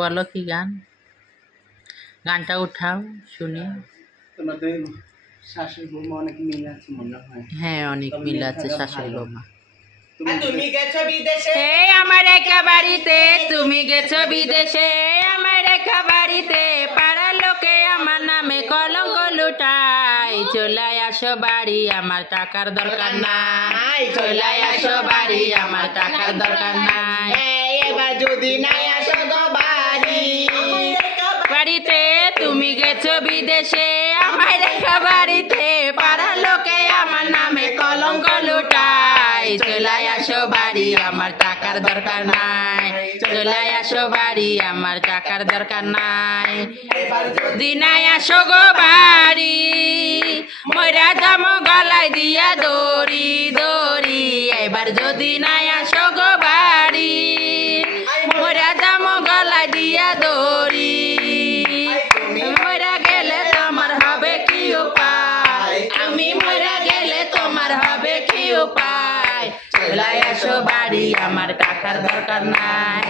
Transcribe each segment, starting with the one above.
বলো কি গান, গানটা উঠাও শুনি। তোমাদের শাশুড়ি বৌমা অনেক মিল আছে মনে হয়। হ্যাঁ অনেক মিল আছে শাশুড়ি বৌমা। তুমি গেছো বিদেশে, আমার একা বাড়িতে, তুমি গেছো বিদেশে, আমার একা বাড়িতে, পাড়ার লোকে আমার নামে কলঙ্ক লুটাই। চলে আসো বাড়ি, আমার টাকার দরকার নাই। চলে আসো বাড়ি, আমার টাকার দরকার নাই। এবার যদি নাই আসো তো বাড়ি, বাড়িতে তুমি গেছো বিদেশে, আমার একা বাড়িতে, পাড়ার লোকে আমার নামে কলঙ্ক লুটাই। চলে আসো বাড়ি, আমার টাকার দরকার নাই। চলে আসো বাড়ি, আমার টাকার দরকার নাই। যদি নাই আসো গো বাড়ি, মরা যাম গলায় দিয়া দড়ি দড়ি। এবার যদি নাই আসো গো বাড়ি, মরা যাম গলায় দিয়া দড়ি। মরা গেলে তোমার হবে কি উপায়, আমি মরা গেলে তোমার হবে কি উপায়। চলে আসো বাড়ি, আমার টাকার দরকার নাই।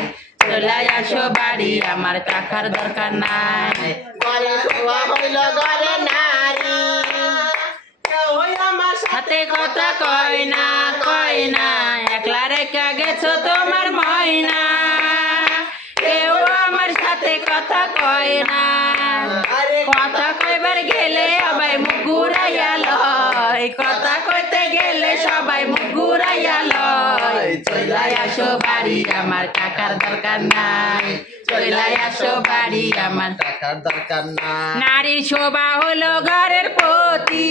চলে আসো বাড়ি, আমার টাকার দরকার নাই। ঘরে শোয়া হইল ঘরে নারী, আমার হাতে কথা কয় না কয় না, একলা রেখা গেছো তোমার ময়না। কেউ আমার সাথে কথা কয় না, কথা কইবার গেলে সবাই মুখ ঘুরাইয়া লয়। কথা কইতে গেলে সবাই মুখ ঘুরাইয়া লয়। চলে আসো বাড়ি, আমার টাকার দরকার নাই। চলে আসো বাড়ি, আমার টাকার দরকার না। নারীর শোভা হলো ঘরের প্রতি,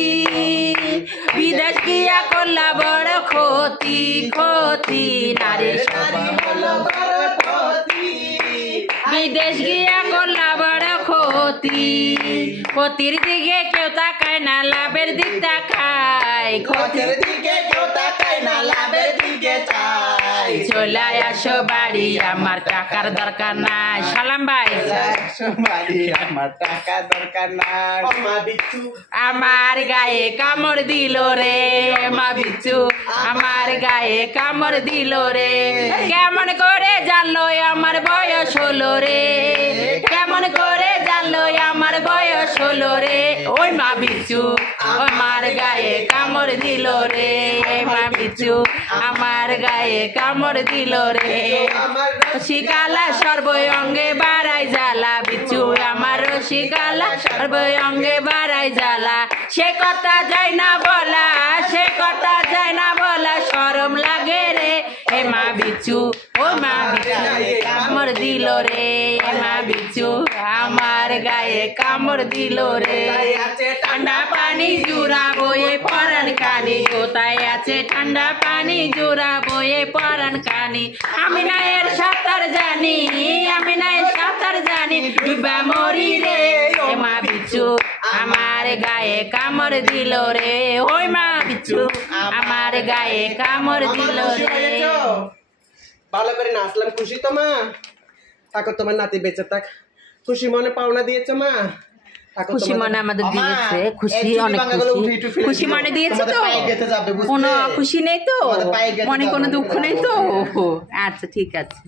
বিদেশ গিয়া করলা বড় ক্ষতি ক্ষতি। নারীর শোভা হলো ঘরে পতি, বিদেশ গিয়া করলা বড় ক্ষতি। ক্ষতির দিকে কেউ তাকায় না, লাভের দিক তাকায়। ক্ষতির দিকে কেউ তাকায় না, লাভের দিকে চাই। চলে আসো বাড়ি, আমার টাকার দরকার নাই। সালাম ভাই। বাড়ি, আমার টাকা দরকার নাই। মা বিচ্ছু আমার গায়ে কামড় দিল রে, মা বিচ্ছু আমার গায়ে কামড় দিল রে। কেমন করে জানলো আমার বয়স হলো রে, কেমন করে জানলো আমার বয়স হলো রে। ওই মা বিচ্ছু আমার গায়ে কামড় দিল রে, মা বিচ্ছু আমার গায়ে কামড় দিল রে। শিকালা সর্বঙ্গে বাড়াই জ্বালা, বিচ্ছু আমার শিকালা সর্বঙ্গে বাড়াই জ্বালা। সে কথা যায় না বলা, সে কথা যায় না বলা, শরম লাগে রে। হে মা বিচ্ছু, ও মা বিচ্ছু কামড় দিল রে, মা বিচ্ছু আমার গায়ে কামড় দিল রে। ঠান্ডা পানি জুড়া বয়ে পরান কানি, কোথায় আছে ঠান্ডা পানি জুড়া বয়ে পরান কানি। আমি না এর সাঁতার জানি, আমি না এর সাঁতার জানি, ডুবা মরি রে। এ মা বিচ্ছু আমার গায়ে কামড় দিল রে, ওই মা বিচ্ছু আমার গায়ে কামড় দিল রে। ভালো করে নাচলাম, খুশি তো মা? থাকো, তোমার নাতি বেঁচে থাক। খুশি মনে পাওনা দিয়েছো মা? খুশি মনে আমাদের দিয়েছে, খুশি অনেক খুশি, খুশি মনে দিয়েছে তো, কোনো খুশি নেই তো, মনে কোনো দুঃখ নেই তো। আচ্ছা ঠিক আছে।